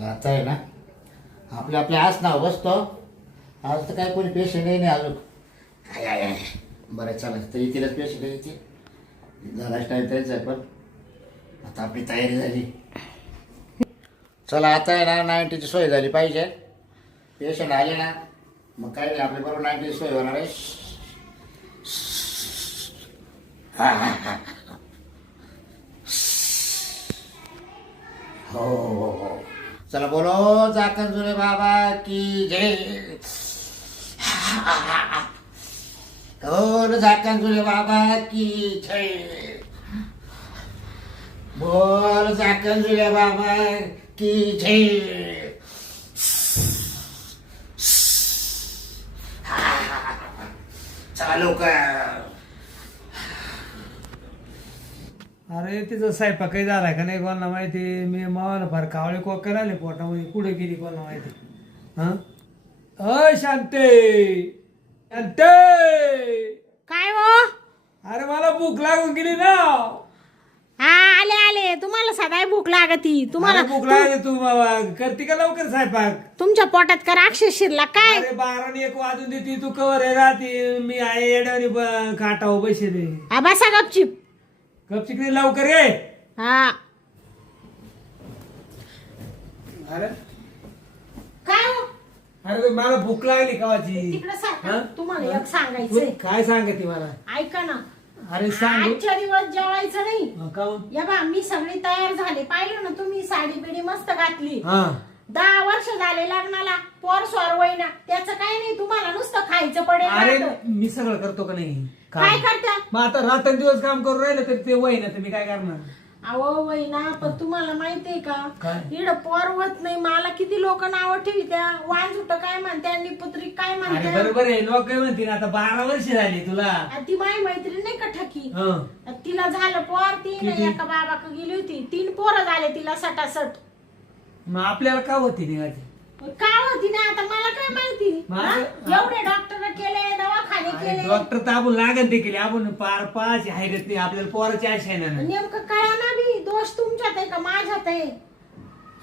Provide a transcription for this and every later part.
चला आता आहे ना आपल्या आपल्या आज नाव बसतो. आज तर काय कोणी पेशंट नाही अजून. आय आय आय बरं चला तर येतीलच पेशंट येते. झालाच टाईम त्यांचा आहे पण आता आपली तयारी झाली. चला आता आहे ना 90ची सोय झाली पाहिजे. पेशंट आले ना मग काय नाही आपल्या बरोबर 90ची सोय होणार आहे. हा हा हा हो हो हो चला बोलो जाकन जुने बाबा की जय. बोल जाकन जुने बाबा की जय. बोल जाकन जुने बाबा की जय. चालू कर. अरे तिचा स्वयंपाक काही झालाय का नाही कोणाला माहिती. मी मावाला फार कावळे कोकर आले पोटामध्ये. कुठे गेली कोणाला माहिती. हा अय शांते शांते. काय हो? अरे मला भूक लागून गेली ना. हा आले आले. तुम्हाला सदाय भूक लागती. तुम्हाला भूक लागली. तू बाबा करते का लवकर स्वयंपाक. तुमच्या पोटात का राक्षस शिरला काय? अरे 12 आणि 1 वाजून देते. तू कवर आहे राहते. मी आहे येड्याने खाटाव बसले. हा बसा गपचिप. गपचिक नाही लवकर ये. हा अरे काय हो? अरे मला भूक लागली कावाची. तिकडे सारखं हा? तुम्हाला एक सांगायचंय. काय सांगते मला. ऐका ना अरे सांग. आजच्या दिवस जेवायचं नाही. काऊन. या बा मी सगळी तयार झाले. पाहिलं ना तुम्ही साडी बिडी मस्त घातली. हा 10 वर्ष झाले लग्नाला. पोर स्वर वयना त्याचं काय नाही. तुम्हाला नुसतं खायचं अरे पडेल. मी सगळं करतो का नाही काय काम. करता? मग आता रात्रंदिवस काम करून राहिलं तर ते वय ना तर मी काय करणार. अहो वहिना पण तुम्हाला माहितीये का काय? इड पोर होत नाही. मला किती लोक नाव ठेवित्या. वांजुट काय म्हणत्या निपुत्री काय अरे म्हणत्या. बरोबर आहे. लोक काय म्हणतील आता 12 वर्ष झाली तुला. आणि ती माझी मैत्रीण नाही का ठकी. हं. तिला झालं पोर. ती किती? एका बाबाक गेली होती. 3 पोरं झाले तिला सटासट. मग आपल्याला का होती निघायची. का होती ना आता मला काय माहिती. माझं- हा? एवढे डॉक्टर केले दवाखाने केले. डॉक्टर तर आपण लागत ते केली. आपण पार 5 हायगत नाही. आपल्याला पोराची आशा आहे ना. नेमकं कळा ना बी. दोष तुमच्यात आहे का माझ्यात आहे.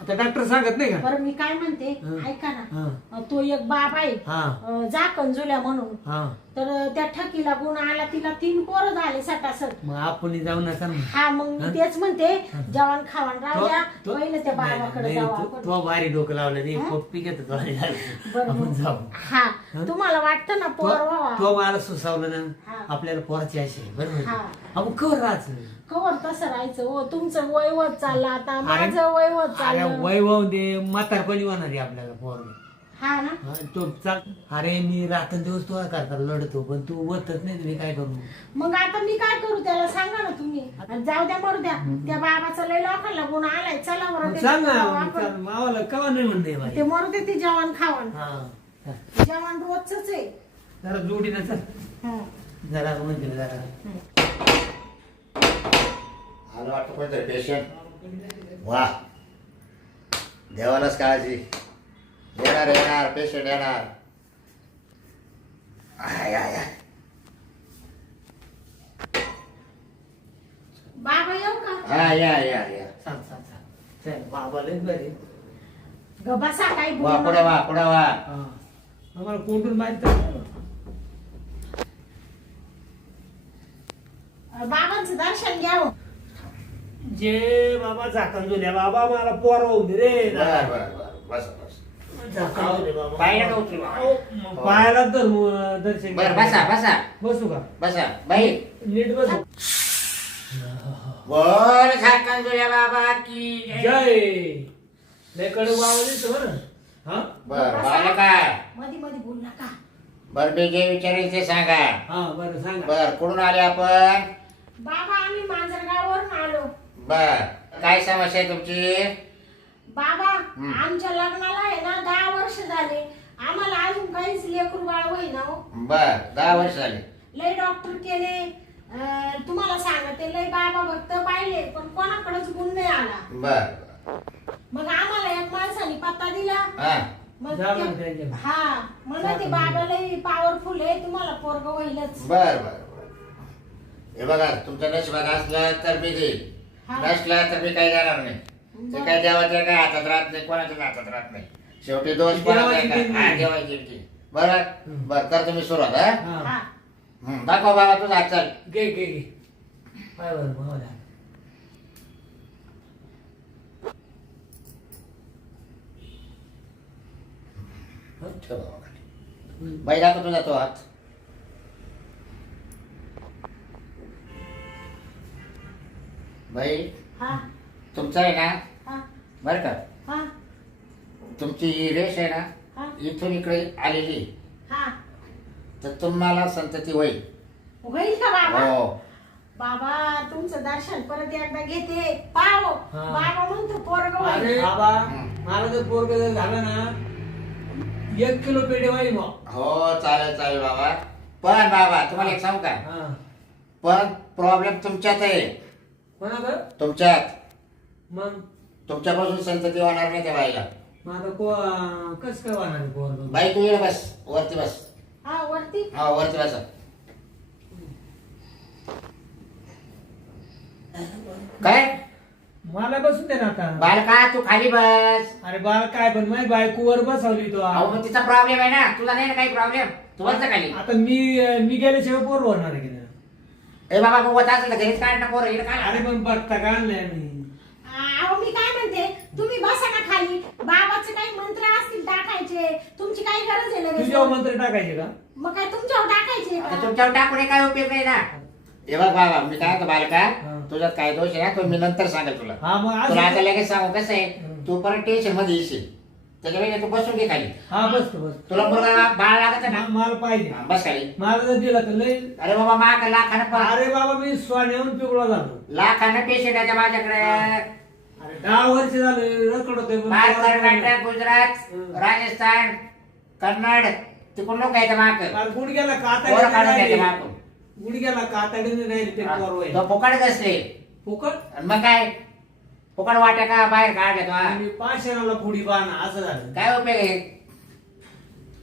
आता डॉक्टर सांगत नाही का. बरं मी काय म्हणते हं. ऐका ना. हा तो एक बाबा आहे हा जाकंजुल्या म्हणून. हा तर त्या ठकीला गुण आला. तिला 3 पोरं झाले सटासट. मग आपण जाऊ नका ना. हा मग मी तेच म्हणते जेवण खावण राहू द्या. पहिलं त्या बाबाकडे नाही, जाऊ तू आपण. तू भारी डोकं लावलं ते पप्पी घेत बरं आपण मग. जाऊ. हा तुम्हाला वाटतं ना पोर व्हावा. तो मला सुसावलं हा. ना. आपल्याला पोराची आशा आहे बरोबर. हा. आपण कवर राहायचं. कवर तसं राहायचं. हो तुमचं वय होत चाललं आता. माझं वय होत अरे चाललं. वैभव दे म्हातारपणी होणार आहे आपल्याला पोर. हा ना. हा, तो चाल. अरे मी रात्रंदिवस तुला करता लढतो पण तू वतच नाही. तुम्ही काय करू. मग आता मी काय करू त्याला सांगा ना तुम्ही. आणि जाऊ द्या मरू द्या. त्या बाबाचा लय लोकांना गुण आलाय. चला बरं सांग त्याच्याकडे जाऊ ना. आपण. चाल, मावाला कवा नाही म्हणते ते बाई. मरू दे. ते जेवण खावण. हा जेवण रोजच आहे. जरा जोडीनं चल. हा. जरा म्हणजे जरा. आलं वाटतं कोणतरी पेशंट. वा देवालाच काळजी. येणार येणार पेशंट येणार. आय आय आय बाबा येऊ का? हा या या या चाल चाल चाल. चल बाबा लय बरे. ग बसा काही वा बोलू पुढे नका. वा पुढे वा. हा. आम्हाला कोंडून माहित आहे. बाबांचं दर्शन घ्यावं. जे बाबा झाकण जुल्या बाबा मला पोर होऊ दे रे. बर बर बर बस बस. झाकण जुले बाबा. पायाला उतरू बाबा. मग पायाला तर दर्शन बर घ्या. बसा बसा बसू का. बसा बाई. नीट बसू. बोल झाकण जुल्या बाबा की जय. लय कडू बाबा दिसतो बरं. हा बर बाला काय मध्ये मध्ये बोल नका. बर मी जे विचारेल ते सांगा. हा बरं सांगा. बर कुठून आले आपण. बाबा आम्ही मांजरगाववरून आलो. बर काय समस्या आहे तुमची. बाबा आमच्या लग्नाला आहे ना 10 वर्ष झाले. आम्हाला अजून काहीच लेकरू बाळ होईना हो. बर 10 वर्ष झाले. लय डॉक्टर केले. तुम्हाला सांगते लय बाबा भक्त पाहिले पण कोणाकडेच गुण नाही आला. बर मग आम्हाला एक माणसाने पत्ता दिला. हा मग जा ते- मग त्यांच्या. हा म्हणा ते बाबा लय पॉवरफुल आहे. तुम्हाला पोरग होईलच. बर बर बर. हे बघा तुमच्या नशिबात असला तर मी देईल. हा. नसला तर मी काही जाणार नाही. ते काय देवाच्या काय हातात राहत नाही, कोणाच्याच हातात राहत नाही. शेवटी दोष कोणाचा आहे देवाची का? हा, देवाची देणगी. बरं बरं कर तुम्ही सुरुवात. हा. हा. दाखवा बाबा तुझा हात. चल घे घे घे पाय बरं मावा द्या. ठेव बाबा खाली. बाई दाखव तुझा तो हात. बाई हा. तुमचा आहे ना हा. बरं का, हा. तुमची ही रेष आहे ना हा. इथून इकडे आलेली, हा. तर तुम्हाला संतती होईल. होईल का बाबा? हो बाबा तुमचं दर्शन परत एकदा घेते पाव. हा. बाबा म्हणतो पोरग अरे होईल. बाबा मला जर पोरग जर झालं ना 1 किलो पेढे वाई मग. हो चालेल चालेल बाबा. पण बाबा तुम्हाला एक सांगू का, हा पण प्रॉब्लेम तुमच्यात आहे. कोणाचं तुमच्यात मग तुमच्यापासून संतती होणार नाही त्या बाईला. मग आता कस काय वाहणार पोरग? बाई तू ये बस वरती बस. हा वरती. हा वरती बस. काय मला बसून दे ना आता. बालका तू खाली बस. अरे बाळ काय पण माझी बायकोवर बसवली तो. अहो मग तिचा प्रॉब्लेम आहे ना, तुला नाही ना काही प्रॉब्लेम. तू वरचं खाली. आता मी गेल्याशिवाय पोर होणार आहे की नाही? ए बाबा मग होत असेल तर घरीच काढ ना पोरं, इकडे काय अरे पण बघता का आणलंय मी. अहो मी काय म्हणते, तुम्ही बसा ना खाली. बाबाचे काही मंत्र असतील टाकायचे, तुमची काही गरज आहे लगेच. तुझ्यावर मंत्र टाकायचे का? मग काय तुमच्यावर टाकायचे आता का? तुमच्यावर टाकून काय उपयोग नाही ना. हे बघ बाबा मी काय होतो बालका, हा. तुझ्यात काय दोष आहे ना तो मी नंतर सांगेल तुला. हा मग तुला आता असं- लगेच सांगू कसं आहे, तू परत टेन्शन मध्ये येशील. त्याच्यापेक्षा तू बसून घे खाली. हा बसतो बस. तुला मुलगा बाळ लागत आहे ना, मला पाहिजे. हा, बस खाली. मला जर दिला तर लय. अरे बाबा माग लाखानं अरे बाबा मी स्वान्याहून पिवळा झालो. लाखानं पेशंट आहे माझ्याकडे. अरे 10 वर्ष झाले रखड होते बाहेर कर्नाटक, गुजरात, राजस्थान, कन्नड तिकडून लोक आहेत माग. गुडघ्याला पोरं काढून घ्यायचे कातडी मागून. गुडघ्याला कातडीने राहिले ते पोर वय. तो फुकट असले फुकट आणि मग काय फुकट वाट्या का बाहेर काढले तो हा? आणि पाषाणाला पुढी बाण असं झालं. काय उपयोग आहे.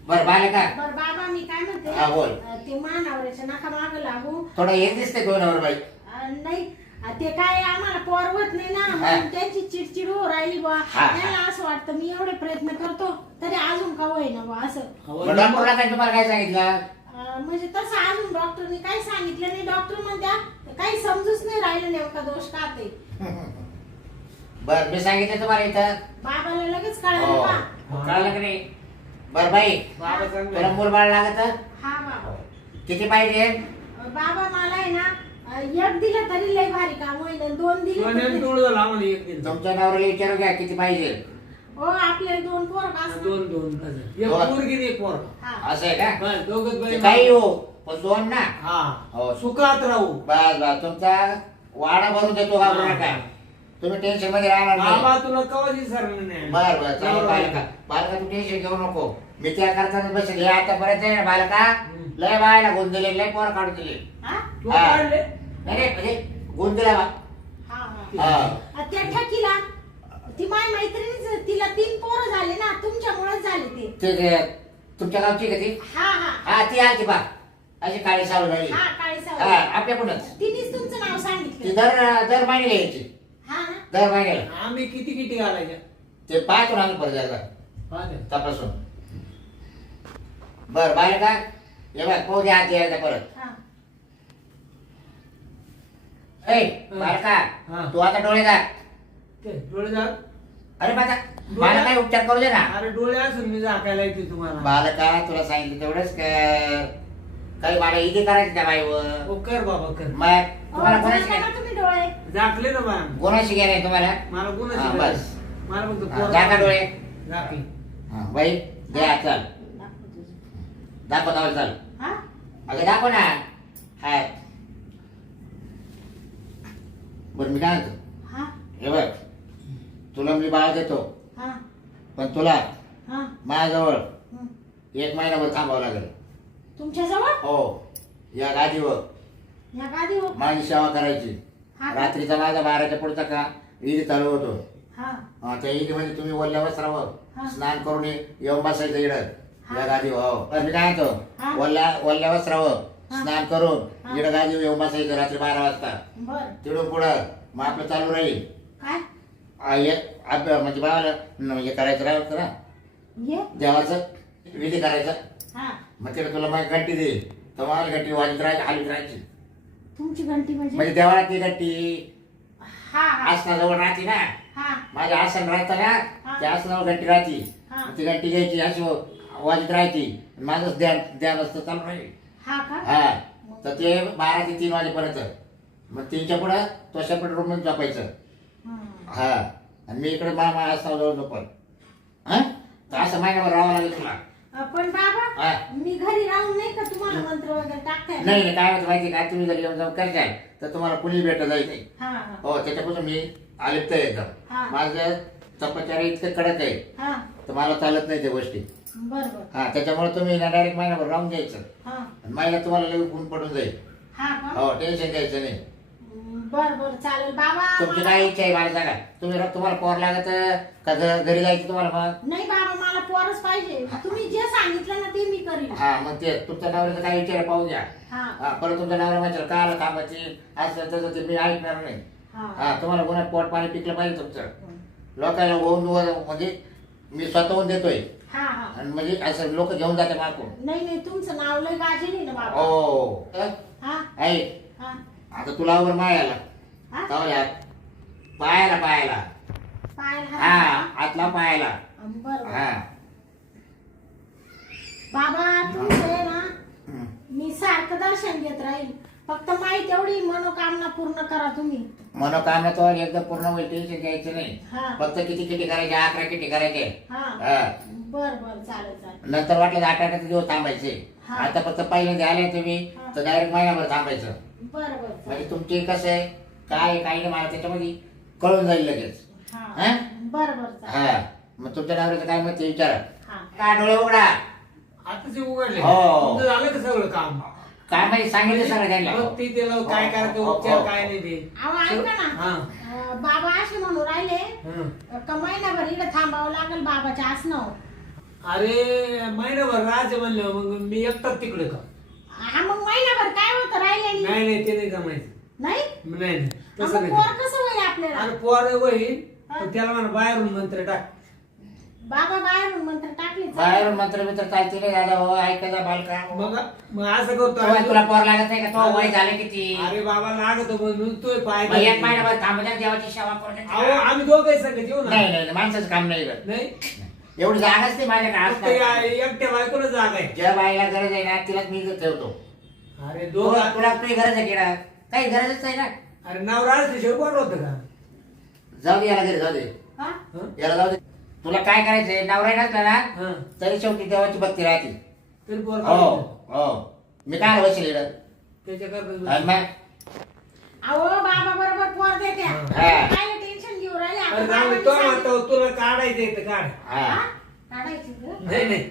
बरं बालका बरं बाबा मी काय म्हणते, हा, बोल. ते मानावरच्या नका माग लागू. थोडं हे दिसते दोन बाई. नाही ते काय आम्हाला पोरवत नाही ना, म्हणून त्यांची चिडचिड हो राहिली बा. हा. त्यांना असं वाटतं मी एवढे प्रयत्न करतो तरी अजून का होईना बा असं. मग डॉक्टरला काय तुम्हाला काय सांगितलं. म्हणजे तसं अजून डॉक्टरने काही सांगितलं नाही. डॉक्टर म्हणत्या काही समजूच नाही राहिलं नेमका दोष का ते. बर मी सांगितलं तुम्हाला इथं. बाबाला लगेच हो कळलं का? कळलं की नाही. बर बाई बाबा तुला चांगला मूल बाळ लागत हा बाबा. किती पाहिजे. बाबा मला आहे ना एक दिलं तरी लय भारी काम होईल, 2 दिले स्वान्याहून तरी- पिवळं झालं आम्हाला एक दिन. तुमच्या नवऱ्याला विचारू घ्या किती पाहिजे. हो आपल्याला 2 पोर असं. 2 कसं एक दोन. पोरगी आणि एक पोर. हा. असं आहे का. बस दोघच ते बाई. काही हो पण दोन ना. हा हो. सुखात राहू. बस बस तुमचा वाडा भरून देतो घाबरू नका. तुम्ही टेन्शन मध्ये राहणार नाही. बाबा तुला कवाच विसरणार नाही. बर बर चालेल जाऊ बालका. बाई. बालका तू टेन्शन घेऊ नको. मी त्या करताना बसेल. हे आतापर्यंत आहे ना बालका हम्म. लय बायला गुण दिले, लय पोर काढून दिले. हा? तू हा. काढले? नाही नाही, म्हणजे गुण दिला बा. हा, हा. हा. त्या ठकीला ती माझी मैत्रिणीच, तिला 3 पोरं झाले ना तुमच्यामुळेच झाले ते. ते तुमच्या गावची का ती. हा हा हा ती आलती बा अशी काळी सावली राहिली. हा काळी हा सावली. आपल्याकडूनच तिनेच तुमचं नाव ती सांगितलं. दर महिन्याला यायची. हा ना. दर महिन्याला आम्ही किती घालायच्या ते पाहतो ना परत एकदा पाहते. तपासून. बर बालका हे बघ पाहू दे हात द्यायचा परत. हा. ए बालका हा. तू आता डोळे दाख. ते डोळे झाक. अरे माझा मला काही उपचार करू दे ना. अरे डोळे असून मी झाकायला येते तुम्हाला. बालका तुला सांगितलं तेवढंच कर. काही मला इथे करायचं त्या बाईवर. हो कर बाबा कर. मग अहो, तुम्हाला कोणाशी झाका ना तुम्ही डोळे. झाकले ना बा. कोणाशी घ्यायला तुम्हाला. मला हा, कोणाची बस. मला फक्त हा, पोरं- झाका डोळे. झाकले. हा बाई दे हात चल. दाखव दाखव चल. हा? अगं दाखव ना. हाय बरं मी काय म्हणतो. हा? हे बघ तुला मी बाळ देतो हा? पण तुला हा? माझ्याजवळ हं. 1 महिनाभर थांबावं लागेल. तुमच्याजवळ हो या गादीवर या गादी हो. माझी सेवा करायची. हा का? रात्रीचा माझा 12च्या पुढचा का ईद चालू होतो. हा. त्या ईदमध्ये तुम्ही ओल्या वस्त्रावर हा. स्नान करून येऊन बसायचं इकडं हा. या गादीवर. हो पण मी काय हा. म्हणतो ओल्या वस्त्रावर हा. स्नान करून हा. इकडं गादीवर येऊन बसायचं रात्री 12 वाजता. बर. तिकडून पुढं मग आपलं चालू राहील. काय? म्हणजे बाबाला म्हणजे करायचं राहिलं ना ये देवाचं विधी करायचं. हा मग तिला तुला मग घंटी देईल तर मला घंटी वाजत राहायची हलवीत राहायची. तुमची घंटी म्हणजे देवाला ती घंटी हा हा आसनाजवळ राहते ना. हा माझ्या आसन राहतं ना हा. त्या आसनावर घंटी राहते. हा. ती घंटी घ्यायची अशी वाजत राहायची. माझंच ध्यान ध्यान असतं चालू राहील. हा का हा तर ते 12 ते 3 वाजेपर्यंत. मग 3च्या पुढं तो सेपरेट रूम मध्ये झोपायचं. हम्म. हा आणि मी इकडे मामा आसनाजवळ झोपल. हा तर असं महिनाभर राहावं लागेल तुला. पण बाबा हा. मी घरी राहून नाही का तुम्हाला मंत्र वगैरे टाकताय नाही नाही काय होतं माहिती काय तुम्ही जर येऊन जाऊन करताय तर तुम्हाला कुणी भेटत जाईल नाही. हा हा हो त्याच्यापासून मी आलिप्त आहे एकदम. हा. माझं तपचार्य इतकं कडक आहे हा तर मला चालत नाही त्या गोष्टी. बर बर हा त्याच्यामुळे तुम्ही ना डायरेक्ट महिनाभर राहून घ्यायचं. हा आणि महिना तुम्हाला लगेच ऊन पडून जाईल. हा का हो टेन्शन घ्यायचं नाही. बर बर चालेल बाबा तुमची काय इच्छा आहे मला सांगा. तुम्हाला पोर लागत का घरी जायचं तुम्हाला मग. नाही बाबा मला पोरच पाहिजे तुम्ही जे सांगितलं ना ते मी करीन हा मग ते तुमच्या नवऱ्याचं काय विचार पाहू द्या. हा हा परत तुमच्या नवऱ्या माझ्याला काय आलं कामाची असं तसं ते मी ऐकणार नाही. हा हा तुम्हाला गुन्हा पोट पाणी पिकलं पाहिजे तुमचं. लोकांना होऊन म्हणजे मी स्वतःहून देतोय. हा हा आणि म्हणजे असं लोक घेऊन जाते मागून. नाही नाही तुमचं नाव लय गाजेल ना बाबा हो हा आहे. हा आता तुला वर मायाला हा तवल्या पायाला पायाला पाहायला हा हा आतला पायाला. बर हा बाबा तुमचं आहे ना हम्म. मी सारखं दर्शन घेत राहील फक्त माहिती एवढी मनोकामना पूर्ण करा तुम्ही मनोकामना तो एकदम पूर्ण होईल टेन्शन घ्यायचं नाही. हा फक्त किती किती करायचे 11 किती करायचे. हा हा. बर बर चालेल चालेल नंतर वाटलं तर 8 दिवस थांबायचे. हा. आता फक्त पहिल्यांदा आले तुम्ही हा. तर डायरेक्ट महिनाभर थांबायचं. बर बर चालेल. म्हणजे तुमचे कसं आहे काय आहे, काही नाही मला त्याच्यामध्ये कळून जाईल लगेच. हा हा? बर बर चालेल हा मग तुमच्या नवऱ्याचं काय मत ते विचारा. हा का डोळे उघडा. आता जे उघडले हो. तुमचं झालं का सगळं काम काय माहिती सांगितलं सगळं त्यांना. मग ते त्याला काय करायचं हो, उपचार हो. काय नाही ते अहो ऐका ना हा बाबा असे म्हणून राहिले हं. का महिनाभर इकडे थांबावं लागेल बाबाच्या आसनावर. अरे महिनाभर राहायचं म्हणलं मग मी एकटाच तिकडे का हा मग महिनाभर काय होतं राहिले नाही नाही ते नाही जमायचं नाही नाही नाही हा, तसं मग नाही पोर कसं होईल आपल्याला अरे पोर होईल पण त्याला म्हणा बाहेरून मंत्र टाक बाबा बाहेरून मंत्र टाकले बाहेरून मंत्र मित्र चालते नाही दादा हो ऐकायचा बालका. मग मग असं करतो तुला तुला पोर लागत नाही का तो वय झालं किती. अरे बाबा लागत म्हणून तू पाय मग एक महिनाभर थांबल्या देवाची सेवा करून अहो येते. आम्ही दोघंही संगत येऊ ना नाही नाही माणसाचं काम नाही करत. नाही एवढी जागाच नाही माझ्याकडे फक्त आज. एकट्या बायकोला जागा आहे ज्या बाईला गरज आहे ना तिलाच मी ठेवतो. अरे तुला दोघं तुला तुझी गरज आहे की ना काही गरजच नाही ना. अरे नवरा असल्याशिवाय कोण होतं का जाऊ दे याला घरी जाऊ दे. हा हं? याला जाऊ दे. तुला काय करायचंय नवरा नसला ना हं. तरी शेवटी देवाची भक्ती राहते. तरी पोर हो हो मी काय बसले इकडं. त्याच्याकरता आणि मग अहो बाबा बरोबर पोर देत्या हा. काय टेन्शन घेऊ राहिले आता अरे जाऊ दे, बाबांनी तो सांगितलं. म्हणतो तुला काढायचंय तर काढ हा हा? काढायची का? नाही नाही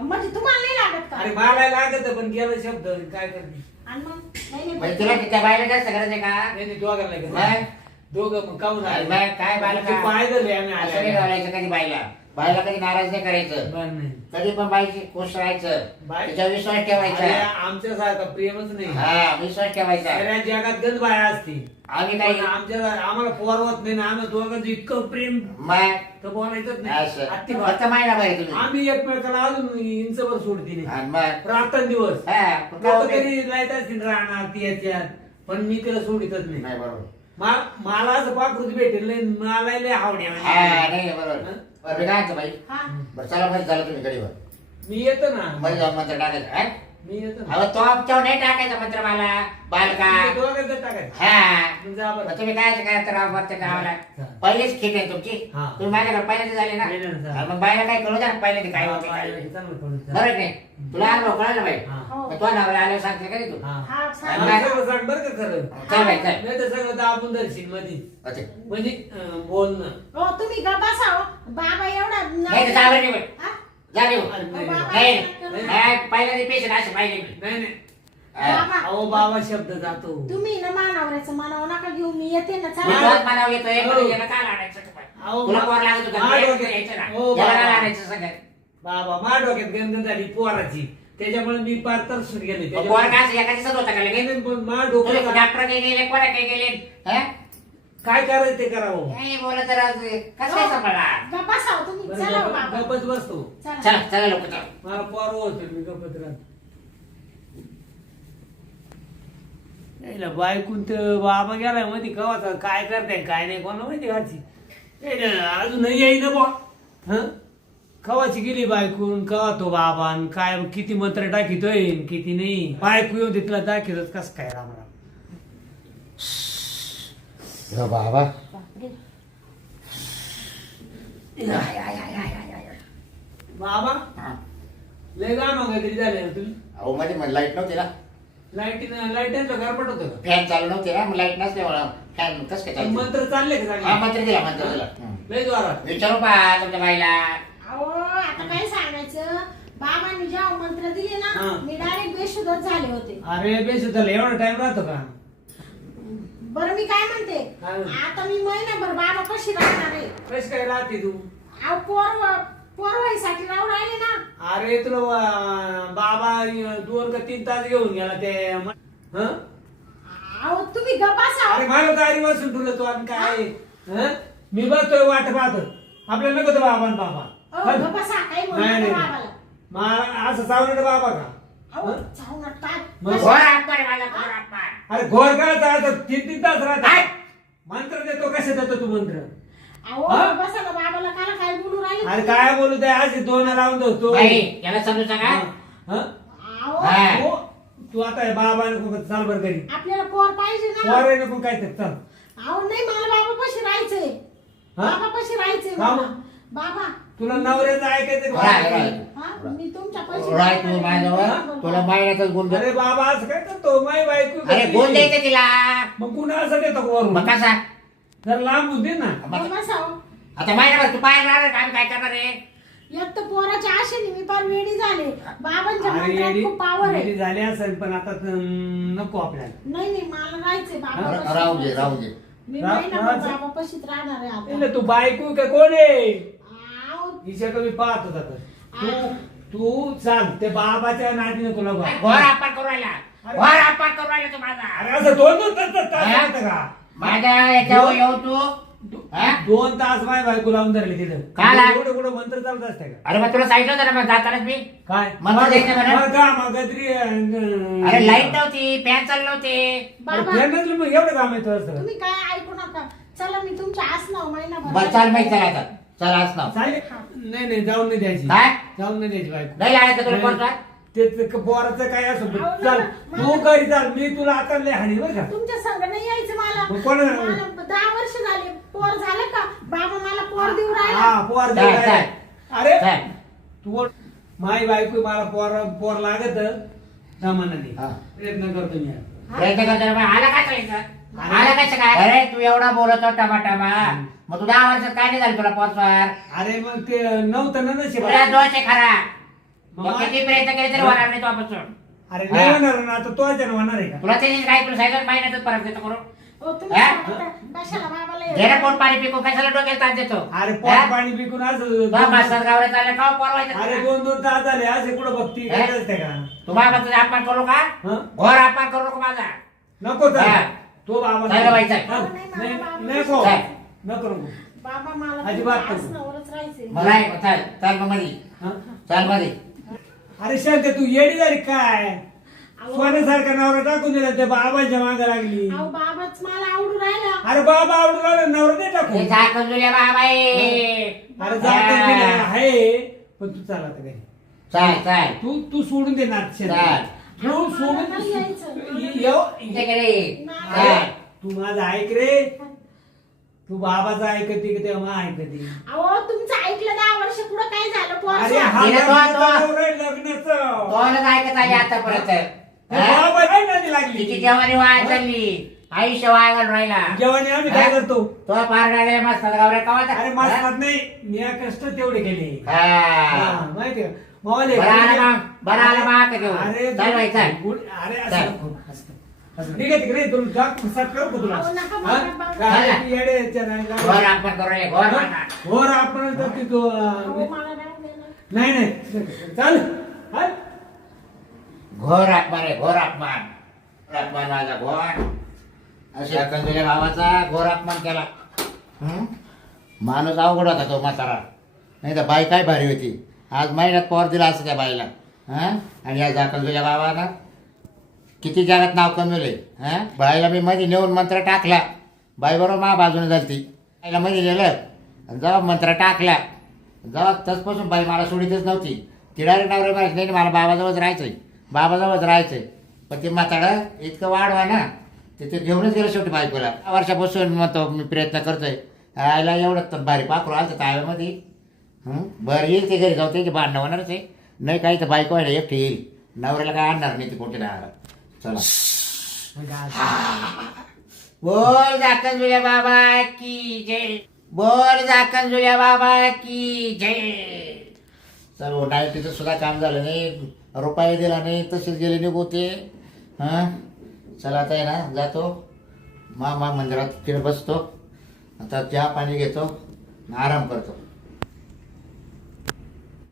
म्हणजे तुम्हाला नाही लागत का अरे मला लागत पण गेलं शब्द काय करते आणि मग नाही म्हणजे नाही तुला त्या बाईला जास्त गरज आहे का. नाही नाही दोघांना मग? लागत दोघं मग काहून आणि आले? मग काय बालका ते पाय धरले आम्ही असं नाही आल्या. घालायचं कधी बाईला. बाईला कधी नाराज नाही करायचं. बरं नाही कधी पण बाईची खुश राहायचं. बाई- तिच्यावर विश्वास अरे, ठेवायचा. आमच्यासारखा प्रेमच नाही हा विश्वास ठेवायचा. सगळ्या जगात गंज बाया असते आम्ही काही पण आम्हाला पोरवत नाही ना आम्ही दोघांचं इतकं प्रेम मग तर बोलायचंच नाही असं अति फक्त महिना बाहेर तुम्ही. आम्ही एकमेकाला अजून इंचभर सोडते नाही आणि मग रात्र दिवस हा लोकं तरी लायत असतील राहणार ती याच्यात पण मी तिला सोडितच नाही नाही बरोबर. मला असं पाकृती भेटेल नाही मला लय आवड्या हा नाही बरोबर. बरं मी काय म्हणतो बाई. हा बरं चला मध्ये झालं तुम्ही गडीवर मी येतो ना मध्ये जाऊन मंत्र टाकायचं. हा? मी येतो ना अहो तो आमच्यावर नाही टाकायचा मंत्र मला बालका. तुम्ही दोघांचं टाकायचं हा मग जा बरं. मग तुम्ही काय तर वरच्या गावाला पहिलेच खेट आहे तुमची. हा. तुम्ही माझ्याकडे पहिल्यांदा झाले ना. पहिल्यांदा. हा, मग बायला काय कळू द्या पहिल्यांदा काय होते काय नाही. चांगलं कळलं. बरं की नाही तुला अनुभव कळायला बाई. हा. हो मग तो नवरा आल्यावर सांगते का रे तू. हा. हा सांग. मला सगळं सांग बरं का खरं चल बाई चल. नाही तर सगळं दाबून धरशील मधीच अच्छा. म्हणजे बोलणं हो तुम्ही ग बसाव बाबा एवढा नाही तर जावं नाही बाई. हा? जा रे हो. अरे नाही. बाबा नाही असं नका नाही, पहिल्यांदा पेशंट असे पाहिले मी. नाही नाही हा. बाबा अहो बाबा शब्द जातो तुम्ही ना मानावऱ्याचं मानावं नका घेऊ मी येते ना मी चला तोच म्हणावं येतोय हो. पण याला काय लाडायचं का बाई? अहो, तुला पोर लागत होतं माझ्या का? डोक्यात- यायचं ना. हो, याला बाबा. काय लाडायचं सगळं. बाबा माझ्या डोक्यात गंध झाली पोराची त्याच्यामुळे मी पार तरसून गेले मग पोर काय असं एका दिवसात होता का लगेच? पण माझ्या तुला डोक्यात डॉक्टर काही गेले कोणा काही गेले हा? काय करायचं ते करावं. नाही बोला तर आज कसं काय सांभाळा. गप्प बसाव तुम्ही, चला हो बाबा. गप्पच बसतो. चला. चला चला लोक चला. मला पोर होतो मी गप्पत राहतो. यायला बायकून तर बाबा गेलाय मध्ये कवाचा काय करताय काय नाही कोणा माहिती घरची अजून नाही येईन बा. हं कवाची गेली बायकून कवा तो बाबा न काय किती मंत्र टाकीतोय न किती नाही. बायकू येऊन तिथला टाकीतच कस काय राम राम. हो बाबा बापरे. बाबा हा. लय गाणं काहीतरी झाले ना तुम्ही. अहो मध्ये मग लाईट नव्हती ना, लाईटीनं गरबट होतं का. फॅन चालू नव्हते ना, मग लाईट नसल्यामुळे फॅन कसं काय चालू. मंत्र चालले का हा चांगले? मंत्र दिला मंत्र दिला. लय जोरात. विचारू पहा तुमच्या बाईला. अहो आता काय सांगायचं, बाबांनी जेव्हा मंत्र दिले ना, हा. मी डायरेक्ट बेशुद्धच झाले होते. अरे बेस त्याला एवढा टाइम राहतो का. बरं मी काय म्हणते, काय म्हणते? आता मी महिनाभर बाबा कशी राहणार आहे. कशी काय राहते तू. अहो पोरवाईसाठी राहू राहिले ना. अरे तुला बाबा 2 का 3 तास घेऊन गेला ते हं? अहो तुम्ही गप्पा अरे मला गाडी बसून तुला तू आणि काय हं? मी बसतोय वाट पाहतो आपल्याला नको तो बाबा न बाबा. हं? गप्पा काही नाही, म्हणतो नाही. बाबाला. मला असं चावणार बाबा का. अहो हं? जाऊ नका. मग- घोर आत्मा रे माझा, घोर आत्मा. अरे घोर काय आता 3 तास राहत मंत्र देतो कसे देतो तू मंत्र. अहो हा? बसा ना, बाबाला काला काय बोलू राहिले. अरे काय बोलू दे आज 2 लावून देतो. बाई याला समजून सांगा. हं? अहो हा. हो, तू आता बाबा नको चाल बर घरी. आपल्याला पोर पाहिजे ना. पोर नको काय तर चाल. अहो नाही, मला बाबापाशी राहायचंय. हा? बाबापाशी राहायचंय का मला. मग? बाबा तुला नवऱ्याचं ऐकायचं राय, का? राय. हा मी तुमच्या पाशी राय तू माझ्यावर, तुला माहिती गुण दे. अरे बाबा असं काय करतो माय बायको अरे गुण द्यायचं तिला. मग कुणा असं देतो का वरून? मग कसा जर लांब होते ना. बसाव. आता महिनाभर तू पाय राहणार काम काय करणार रे. एक तर पोराच्या आशेने मी फार वेडी झाले. बाबांच्या अरे मंत्रात येडी- खूप पावर आहे. येडी झाली असेल पण आता नको आपल्याला. नाही नाही, मला राहायचंय बाबापाशी. राहू दे राहू दे. मी राह- महिनाभर राहायचं. बाबापाशीच राहणार आहे आता. એટલે तू बायको का कोण आहे अहो, हिच्या कमी पाहत होता तर तू चाल ते बाबाच्या नादी नको नको. घोर अपमान करू राहिला, घोर अपमान करू राहिला तू माझा. अरे असं 2 तास हा? होतं का. माझ्या याच्यावर येऊ तू. हा? 2 तास माय बायको लावून धरली तिथं. का ला? एवढं कुठं मंत्र चालत असते का. अरे मग तुला सांगितलं होतं ना मग जातानाच मी. काय मंत्र द्यायचं म्हणा. मग का मग गजरी अरे लाईट नव्हती, फॅन चालू नव्हते. बाबा मग एवढं काम येतं असं. तुम्ही काय ऐकू नका. चला मी तुमच्या आसनावर महिनाभर बरं चाल माहिती चला आता. चल आज नाव. चालेल नाही जाऊन नाही द्यायची. काय? जाऊन नाही द्यायची बायको. नाही लागायचं तुला नाही. कोणता? ते पोराचं काय असो अहो, चाल मला- तू घरी चाल मी तुला आता लय हाणी बरं का. तुमच्या संग नाही यायचं मला. मग कोण- मला 10 वर्ष झाले. पोर झालं का बाबा मला पोर देऊ राहिला. हा पोर चाल, देऊ काय. चाल. अरे चाल. तू माई बायको मला पोर लागत जमानाने हा. प्रयत्न करतो मी. प्रयत्न करतो ना, मग आला काय करायचं? आला कसं काय? अरे तू एवढा बोलतो टमाटामा, मग तू 10 वर्षात काय नाही झालं तुला पोचवार? अरे मग ते नव्हतं ना नशीब. तुला दोष आहे खरा. मग मग किती प्रयत्न केले तरी होणार नाही तो आपण सोड. अरे नाही हा. होणार ना आता तो जण होणार आहे का. तुला त्याची काय तुला सांगितलं महिन्यातच परत देतो करून. हो, तुम्ही हा? सांगता, कशाला बाबाला घे रे एवढं- पोट पाणी पिकू, कशाला डोक्याला ताण देतो? अरे हा? पोट पाणी पिकून असं तो मास्तर गावरे चालले का पोरवायचं अरे तुला? 2 तास झाले असे कुठं बघती हा? करत असते का. तुम्हाला तुझा अपमान करू का? हं? घोर अपमान करू नको माझा. नको तर हा. तो बाबा चालेल बाई, चाल. हं? नाही, नाही, नको चाल. नको नको. बाबा मला अजिबात तुमच्या नको. आसनावरच राहायचंय. मग नाही, मग चाल चाल मग मध्ये हं? चाल मध्ये. अरे शांत तू येडी झाली काय. अहो, सोन्यासारखा नवरा टाकून दिला त्या बाबाच्या मागे लागली. अहो, बाबाच मला आवडू राहिला. अरे बाबा आवडून राहिला नवरा नाही टाकू. हे झाकण जुल्या बाबा आहे. अरे जाता गेला आहे पण तू चाल आता घरी. चाल चाल तू सोडून दे नाथ चाल. तू मला सोडून नाही यायचं. इकडे नाही. चाल. तू माझं ऐक रे. तू बाबाचं ऐकते का तेव्हा ऐकते. अहो तुमचं ऐकलं 10 वर्ष पुढे काय झालं पोर अरे सोड. हा तिला तो- लग्नाचा नवरा आहे, लग्नाचं. तोंडच ऐकत आली आतापर्यंत. मग बाबा काय नादी लागली. तिची जेवणी वाया चालली, आयुष्य वाया घालून राहिला. जेवणी आम्ही काय करतो. तो पारडाळे मस्त गावऱ्या कवाचा. अरे मास्तर नाही मी या कष्ट तेवढे केले. हा. हा, माहिती का मावाले. बरं आलं मग, बरं आलं मग आता घेऊन. अरे चाल बाई, चाल. अरे चाल. असं नको, असं. असं. ठीक आहे तिकडे तुला जाग सट करू का तुला. अहो, नका हा? मला बाबा. काय चाल. येड्याच्या नाही लागलं. घोर अपमान करू राहिले, घोर अपमान. हो रे, आपण तर ती तो अहो, मला राहू दे ना. नाही चाल हा? घोर अपमान आहे, घोर अपमान. अपमान माझा घोर. अशा कंजुल्या भावाचा घोर अपमान केला. हं? माणूस अवघड होता तो म्हातारा. नाही तर बाई काय भारी होती. आज महिन्यात पॉवर दिला असं त्या बाईला. हां आणि या कंजुल्या भावाला किती जगात नाव कमवले. हां बाईला मी मध्ये नेऊन मंत्र टाकला. बाई बरोबर मा बाजूने झालती. बाईला मध्ये नेलं आणि जेव्हा मंत्र टाकला जेव्हा तसपासून बाई मला सोडीतच नव्हती. ती डायरेक्ट नवरे म्हणायची नाही मला बाबाजवळच राहायचंय बाबाजवळच राहायचंय. पण ते म्हातारं इतकं वाढवा ना ते घेऊनच गेलं शेवटी बायकोला. वर्षापासून म्हणतो मी प्रयत्न करतोय. आयला एवढं भारी पाखरू आलं तर ताव्यामध्ये. बरं येईल ते घरी जाऊ त्याची भांडणं होणारच आहे. नाही काही तर बायको आहे ना एकटी येईल. नवऱ्याला काय आणणार नाही ते कोणते राहणार. चला बोल जाकन जुल्या बाबा की जय. बोल जाकन जुल्या बाबा की जय. चल नाही तिथं सुद्धा काम झालं नाही. रुपये दिला नाही तसेच गेले निघते. हां चला आता आहे ना जातो मा मंदिरात तिकडे बसतो. आता चहा पाणी घेतो आराम करतो.